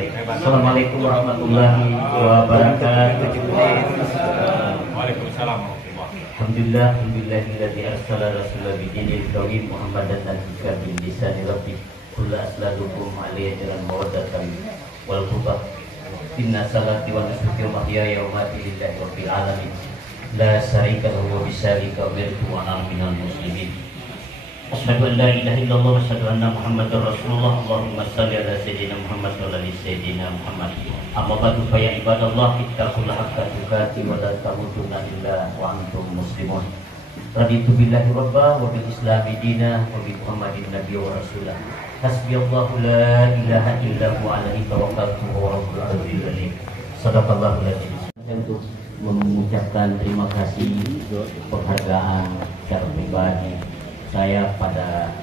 Assalamualaikum warahmatullahi wabarakatuh. Waalaikumsalam. Alhamdulillah, alhamdulillahilladzi arsala rasulahu bidinil qawim Muhammadan tanzika bin lisani rabbi kullu aslalukum alaihi dan mawaddatan wal qurba. Inna salati wa nusuki wa mahyaya wa mamati lillahi rabbil alamin. La syarika lahu wa bisyarika umirtu wa ana minal muslimin. Asyhadu an la ilaha illallah wa asyhadu anna Muhammadar Rasulullah. Allahumma shalli ala sayyidina Muhammad wa ala ali sayyidina Muhammad. Amma ba'du fa ya ibadallah ittaqullaha haqqa tuqatih wa la tamutunna illa wa antum muslimun. Raditu billahi rabba wa bil islami dina wa bi Muhammadin nabiyya wa rasulah. Hasbiyallahu la ilaha illa huwa alaihi tawakkaltu wa rabbul arsyil azim. Shadaqallahul azim. Untuk mengucapkan terima kasih penghargaan secara pribadi saya pada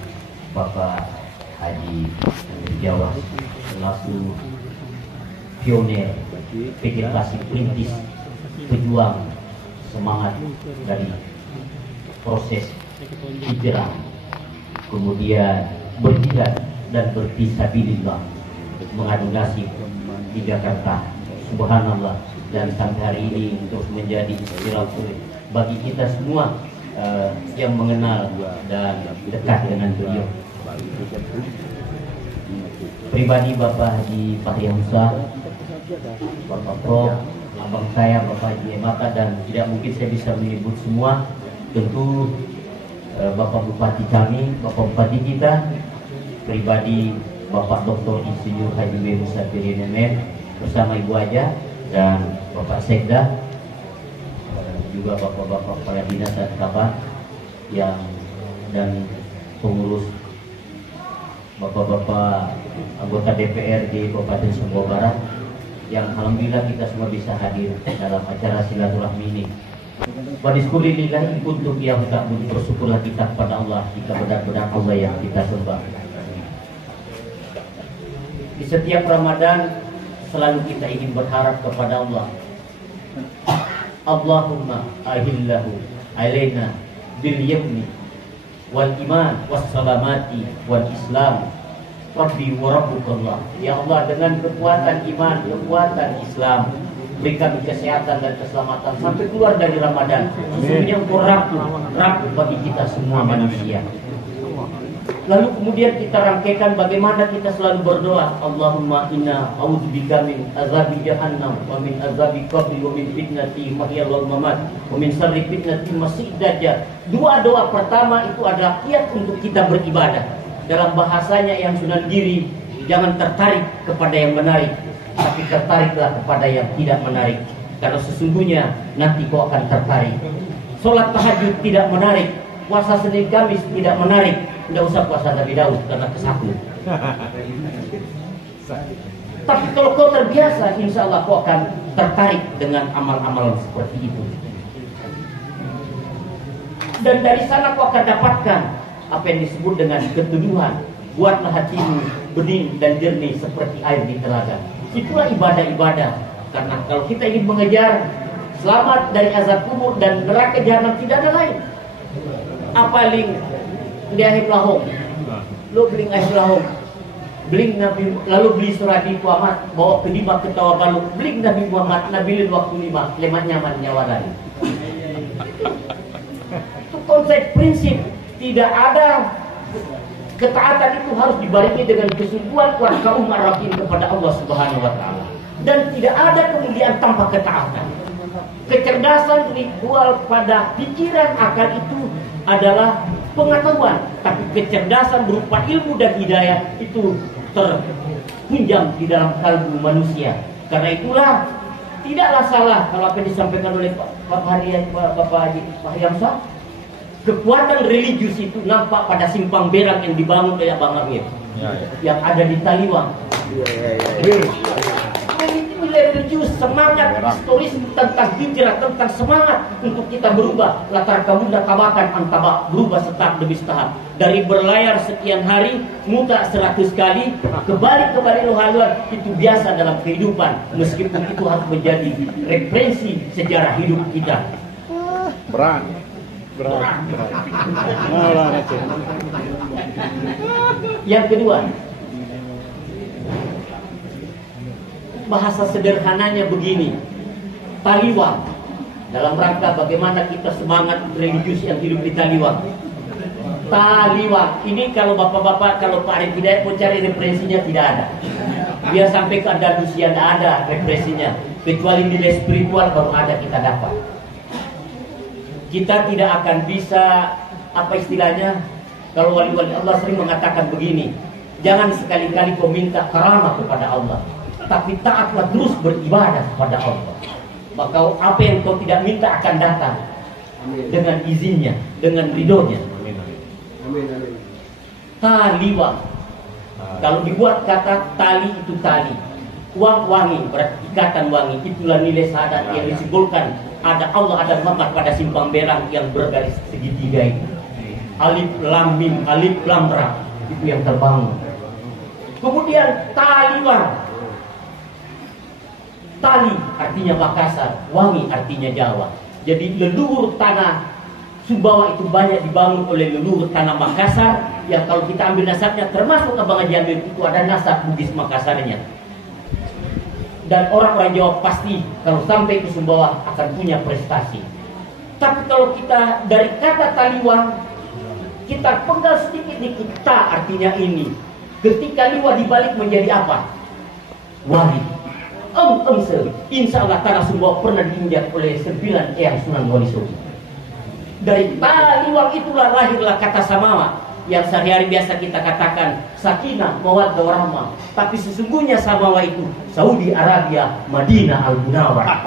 Bapak Haji Amir Jawas selaku pionir vegetasi perintis, pejuang semangat dari proses hijrah, kemudian berjihad dan berfisabilillah mengadu nasib di Jakarta. Subhanallah, dan sampai hari ini terus menjadi inspirator bagi kita semua yang mengenal dan dekat dengan beliau. Pribadi Bapak Haji Fahri Hamzah, Bapak Prof, abang saya Bapak Haji Emaka, dan tidak mungkin saya bisa menyebut semua. Tentu Bapak Bupati kami, Bapak Bupati kita, pribadi Bapak Dr. Insinyur Haji B. Musafiri Nemen bersama Ibu Aja dan Bapak Sekda, juga bapak-bapak kepala dinas dan kabar yang dan pengurus, bapak-bapak anggota DPRD Kabupaten Sumbawa Barat, yang alhamdulillah kita semua bisa hadir dalam acara silaturahmi ini. Wadiskulillahi kuntum ya ta'budun, bersyukurlah kita kepada Allah jika benar-benar Allah yang kita sembah. Di setiap Ramadan selalu kita ingin berharap kepada Allah. Allahumma ahillahu alaina bil yamni wal iman was salamati wal islam rabbi wa rabbukallah. Ya Allah, dengan kekuatan iman, kekuatan Islam, berikan kesehatan dan keselamatan sampai keluar dari Ramadan. Sesungguhnya Engkau Rabb bagi kita semua manusia. Lalu kemudian kita rangkaikan bagaimana kita selalu berdoa. Allahumma inna a'udzubika min azabi jahannam wa min azabi qabri wa min fitnati mahyal wal mamat wa min syarri fitnati masiihid dajjal. Dua doa pertama itu adalah kiat untuk kita beribadah. Dalam bahasanya yang Sunan Giri, jangan tertarik kepada yang menarik, tapi tertariklah kepada yang tidak menarik. Karena sesungguhnya nanti kau akan tertarik. Sholat tahajud tidak menarik, puasa Senin Kamis tidak menarik. Tidak usah puasa Nabi Daud karena kesatu. Tapi kalau kau terbiasa, insya Allah kau akan tertarik dengan amal-amal seperti itu. Dan dari sana kau akan dapatkan apa yang disebut dengan keteduhan. Buatlah hatimu bening dan jernih seperti air di telaga. Itulah ibadah-ibadah. Karena kalau kita ingin mengejar selamat dari azab kubur dan neraka jahanam, tidak ada lain. Apa link dia lahong, lo beli lahong, beli Nabi, lalu beli surat di Muhammad, bawa ke lima ketawa balu, beli Nabi Muhammad, Nabi waktu lima, lemak nyaman nyawa lagi. Itu konsep prinsip, tidak ada ketaatan itu harus dibarengi dengan kesungguhan kuat kaum marafin kepada Allah Subhanahu Wa Taala, dan tidak ada kemuliaan tanpa ketaatan. Kecerdasan ritual pada pikiran akal itu adalah pengetahuan, tapi kecerdasan berupa ilmu dan hidayah itu terpinjam di dalam kalbu manusia. Karena itulah tidaklah salah kalau apa yang disampaikan oleh Bapak Haji Fahri Hamzah. Kekuatan religius itu nampak pada simpang berak yang dibangun oleh Abang Amir yang ada di Taliwang. Religius, semangat historis tentang hijrah, tentang semangat untuk kita berubah. Latar kamuda tabakan antaba, berubah setahap demi setahap. Dari berlayar sekian hari, muda 100 kali, kembali lo haluan, itu biasa dalam kehidupan. Meskipun itu harus menjadi referensi sejarah hidup kita. Berat. Yang kedua, bahasa sederhananya begini, taliwang. Dalam rangka bagaimana kita semangat religius yang hidup di taliwang. Taliwang ini kalau bapak-bapak, kalau Pak Arif Hidayat mau cari referensinya tidak ada. Biar sampai ke Andalusia tidak ada referensinya, kecuali nilai spiritual baru ada kita dapat. Kita tidak akan bisa, apa istilahnya, kalau wali-wali Allah sering mengatakan begini, jangan sekali-kali kau minta karamah kepada Allah, tapi taatlah terus beribadah kepada Allah. Maka apa yang kau tidak minta akan datang dengan izinnya, dengan ridhonya. Taliwang. Kalau dibuat kata tali itu tali, wangi berarti ikatan wangi. Itulah nilai syahadat yang disimbolkan. Ada Allah, ada Muhammad pada simpang berang yang bergaris segitiga itu. Alif lam mim, alif lam ra, itu yang terbangun. Kemudian taliwang. Tali artinya Makassar, wangi artinya Jawa. Jadi leluhur tanah Sumbawa itu banyak dibangun oleh leluhur tanah Makassar, yang kalau kita ambil nasabnya termasuk Abang Haji Amir itu ada nasab Bugis Makassarnya. Dan orang-orang Jawa pasti kalau sampai ke Sumbawa akan punya prestasi. Tapi kalau kita dari kata taliwang, kita penggal sedikit di kita artinya ini. Ketika liwa dibalik menjadi apa? Wali. Insya Allah tanah Sumbawa pernah diinjak oleh 9 Eyang Sunan Wali Songo. Dari taliwang itulah lahirlah kata samawa, yang sehari-hari biasa kita katakan sakinah, mawaddah warahmah. Tapi sesungguhnya samawa itu Saudi Arabia, Madinah Al-Munawwarah.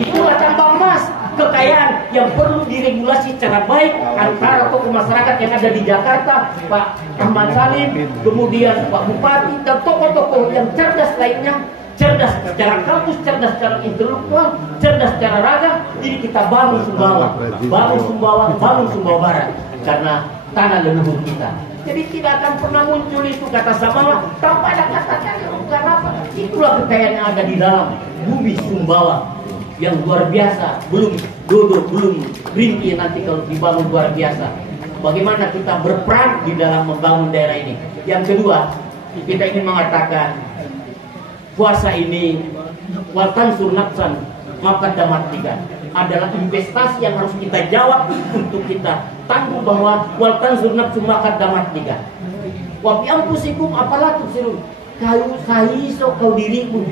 Itulah tambang emas, kekayaan yang perlu diregulasi secara baik antara tokoh masyarakat yang ada di Jakarta, Pak Ahmad Salim, kemudian Pak Bupati, dan tokoh-tokoh yang cerdas lainnya. Cerdas secara kampus, cerdas secara intelektual, cerdas secara raga. Jadi kita bangun Sumbawa, bangun Sumbawa Barat, karena tanah leluhur kita. Jadi tidak akan pernah muncul itu kata samawa tanpa ada kata-kata. Karena apa? Itulah kekayaan yang ada di dalam bumi Sumbawa yang luar biasa. Belum duduk, belum rinci nanti kalau dibangun luar biasa. Bagaimana kita berperan di dalam membangun daerah ini. Yang kedua, kita ingin mengatakan puasa ini waltansur nafsan maka damat tiga adalah investasi yang harus kita jawab untuk kita tangguh bahwa waltansur nafsun maka damat tiga. Wa fi anfusikum apalah tusirun. Kau sahiso kau dirimu.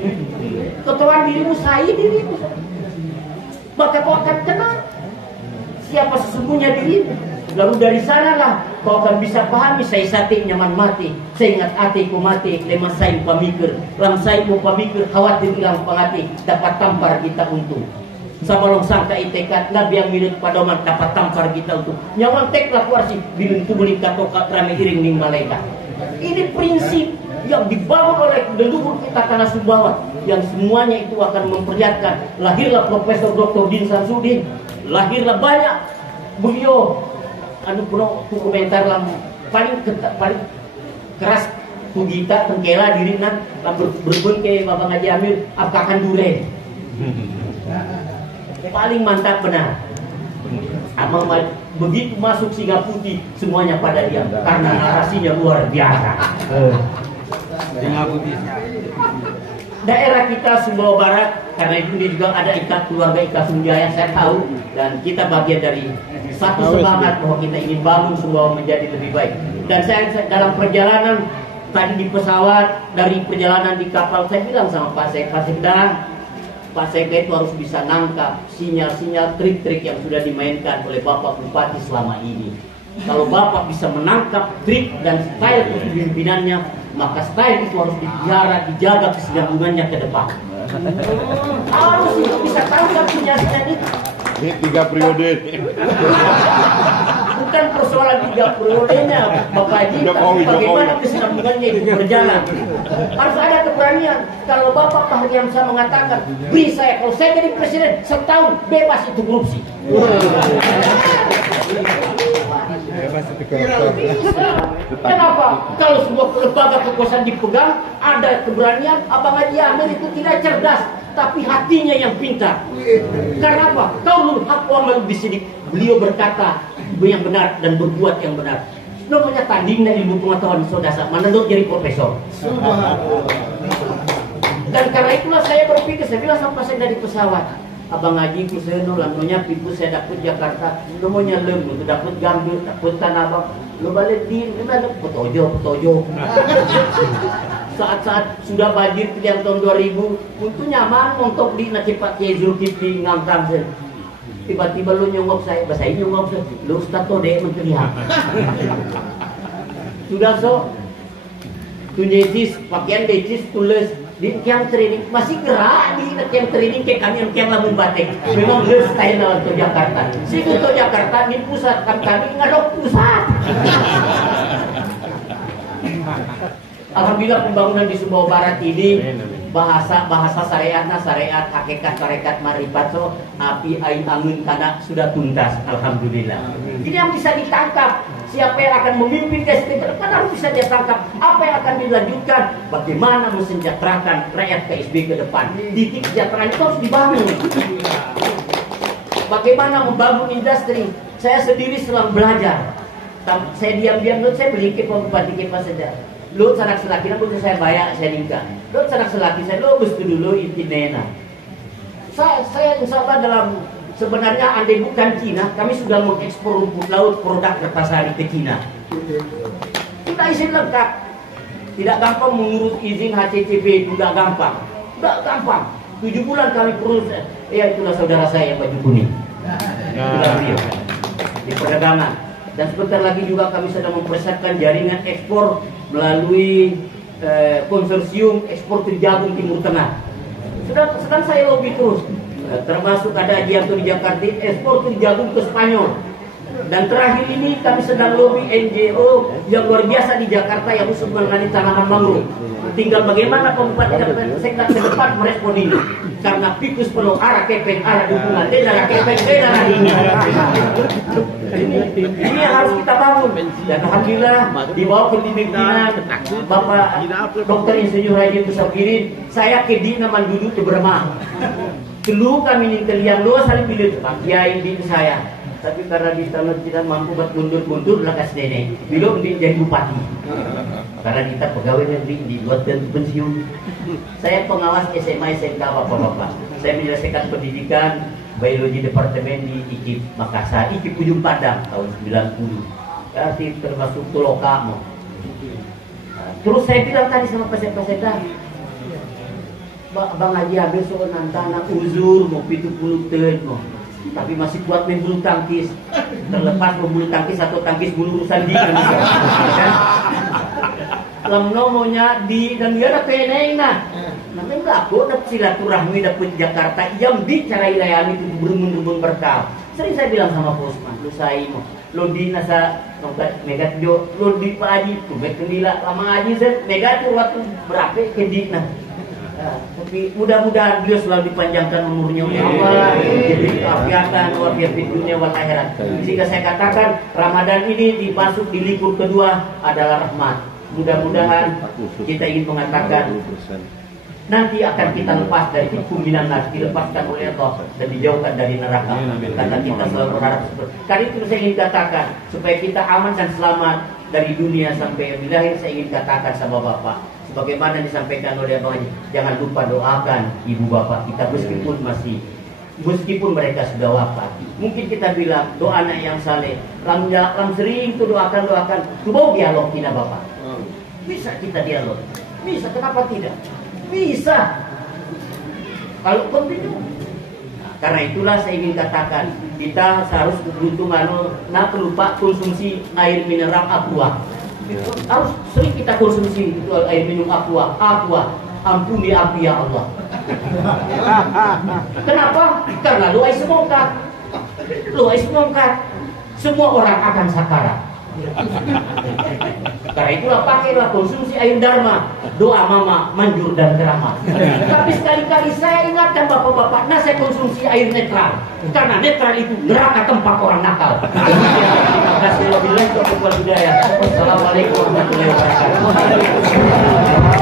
Ketahuan dirimu sahi dirimu. Maka kau akan kenal siapa sesungguhnya dirimu. Lalu dari sanalah kau akan bisa pahami saya sate nyaman mati, saya ingat ate ku mati, lemah saya pamikir, lam saya ku pamikir, khawatir hilang pangati, dapat tampar kita untung. Sabalong sangka itekat, nabi yang milik padoman dapat tampar kita untuk nyaman teklah kuarsi, bilun tubulin katokat rame iring ning malaikat. Ini prinsip yang dibangun oleh leluhur kita tanah Sumbawa, yang semuanya itu akan memperlihatkan. Lahirlah Profesor Dr. Din Samsudin, lahirlah banyak beliau komentar lah paling keras tugita tengkela diri nan berbengke Bapak Haji Amir apakah dure paling mantap benar. Amang begitu masuk Singa Putih semuanya pada diam karena narasinya luar biasa. Singa Putih. Daerah kita Sumbawa Barat, karena itu juga ada ikat keluarga Ika Sunjaya, saya tahu, dan kita bagian dari satu semangat bahwa kita ingin bangun Sumbawa menjadi lebih baik. Dan saya dalam perjalanan tadi di pesawat, dari perjalanan di kapal, saya bilang sama Pak Sekda itu harus bisa nangkap sinyal-sinyal trik-trik yang sudah dimainkan oleh Bapak Bupati selama ini. Kalau Bapak bisa menangkap trik dan style kepemimpinannya, maka style itu harus dipelihara, dijaga kesinambungannya ke depan. Harus itu bisa tangkap sinyal-sinyal itu. Ini 3 periode. Bukan persoalan 3 periodenya, Bapak Haji, tapi bagaimana kesinambungannya itu berjalan. Harus ada keberanian. Kalau Bapak Pak Haji Hamzah mengatakan, beri saya, kalau saya jadi presiden setahun bebas itu korupsi. Kenapa? Kalau sebuah lembaga kekuasaan dipegang, ada keberanian. Abang Haji Amir itu tidak cerdas, tapi hatinya yang pintar. Karena apa? Qaulul haq wa amal bisidik. Beliau berkata yang benar dan berbuat yang benar. namanya tanding dan ilmu pengetahuan sodasa menurut jadi profesor. Dan karena itulah saya berpikir, saya bilang sama saya dari pesawat, abang ngaji ku saya lamanya pipu saya dapat Jakarta, namanya lemu, dapat gambir, dapat tanah abang, lo balik di, lo balik petojo. Saat-saat sudah banjir yang tahun 2000, untuk nyaman montok di nanti Pak Kiai Zulkifli ngangkang saya. Tiba-tiba lo nyongok saya, bahasa ini nyongok saya, lo Ustaz Tode menterihan. Sudah so, tu necis, pakaian necis tulis di yang training masih gerak di yang training kayak kami yang lamun batik memang le style untuk Jakarta sih untuk Jakarta di pusat kami nggak ada pusat. Alhamdulillah pembangunan di Sumbawa Barat ini bahasa syariat hakikat marifat so api ain angin tanah sudah tuntas alhamdulillah. Ini yang bisa ditangkap siapa yang akan memimpin KSP ke depan harus bisa dia tangkap apa yang akan dilanjutkan, bagaimana mensejahterakan rakyat KSB ke depan. Titik kesejahteraan itu harus dibangun. Bagaimana membangun industri. Saya sendiri selang belajar. Saya diam-diam saya beli kipas saja. Lu sanak selaki nak pun saya bayar saya nikah. Lu sanak selaki saya lu mesti dulu intimena. Saya insya Allah dalam sebenarnya andai bukan Cina, kami sudah mengekspor rumput laut produk kertasari ke Cina. Sudah izin lengkap. Tidak gampang mengurus izin HCCP, tidak gampang. 7 bulan kami proses. Ya itulah saudara saya baju kuning. Itulah beliau di perdagangan. Dan sebentar lagi juga kami sedang mempersiapkan jaringan ekspor melalui konsorsium ekspor jagung Timur Tengah. Sedang saya lobby terus. Termasuk ada Ajianto di Jakarta ekspor jagung ke Spanyol. Dan terakhir ini kami sedang lobby NGO yang luar biasa di Jakarta yang khusus menangani tanaman mangrove. Tinggal bagaimana Kabupaten Sekdak ke depan merespon ini. Karena pikus penuh arah kepeng, arah dukungan, darah kepeng, darah ini. Ini yang harus kita bangun. Dan alhamdulillah di bawah kepemimpinan Bapak Dr. Insinyur Haji Musafirin, saya kedina duduk di Berma. Dulu kami ini kalian lo saling pilih Pak Kiai di saya. Tapi karena di sana tidak mampu buat mundur lekas nenek, belum jadi bupati. Karena kita pegawai negeri di luar dan pensiun. Saya pengawas SMA SMK bapak-bapak. Saya menyelesaikan pendidikan biologi departemen di IKIP Makassar, IKIP Ujung Padang tahun 90. Berarti termasuk Tulokamo. Terus saya bilang tadi sama peserta, Bang Haji habis soal nantana uzur mau 70 tahun mau. Tapi masih kuat main bulu tangkis. Terlepas mau bulu tangkis atau tangkis bulu urusan dia kan? Lamnomonya di dan dia ada peneng nah. Namanya enggak kok dapat silaturahmi dapat Jakarta yang bicara ilayani itu bermun berkah. Sering saya bilang sama Bosman, lu saya mau lo di nasa megat jo lo di pagi tuh kendila lama ngaji set megat waktu berapa kendina. Tapi mudah-mudahan beliau selalu dipanjangkan umurnya oleh Allah, diberi keafiatan walafiat di dunia wal akhirat. Sehingga saya katakan Ramadan ini dimasuk di libur kedua adalah rahmat. Mudah-mudahan kita ingin mengatakan nanti akan kita lepas dari kumpulan nas, dilepaskan oleh Allah dan dijauhkan dari neraka. Karena kita selalu berharap seperti itu. Karena itu saya ingin katakan supaya kita aman dan selamat dari dunia sampai lahir. Saya ingin katakan sama Bapak, sebagaimana disampaikan oleh Abang Haji, jangan lupa doakan ibu bapak kita meskipun mereka sudah wafat. Mungkin kita bilang doa anak yang saleh, lam sering itu doakan. Coba dialog kita bapak. Bisa kita dialog. Bisa, kenapa tidak? Bisa. Kalau penting. Karena itulah saya ingin katakan kita harus beruntung pelupa konsumsi air mineral aqua. Harus sering kita konsumsi itu air minum aqua. Ampuni api ya Allah. Kenapa? Karena lu ais mongkat. Semua orang akan sakarat. Karena itulah pakailah konsumsi air dharma, doa mama, manjur dan ceramah. Tapi sekali-kali saya ingatkan bapak-bapak, saya konsumsi air netral. Karena netral itu neraka tempat orang nakal. Terima kasih. Wassalamualaikum warahmatullahi wabarakatuh.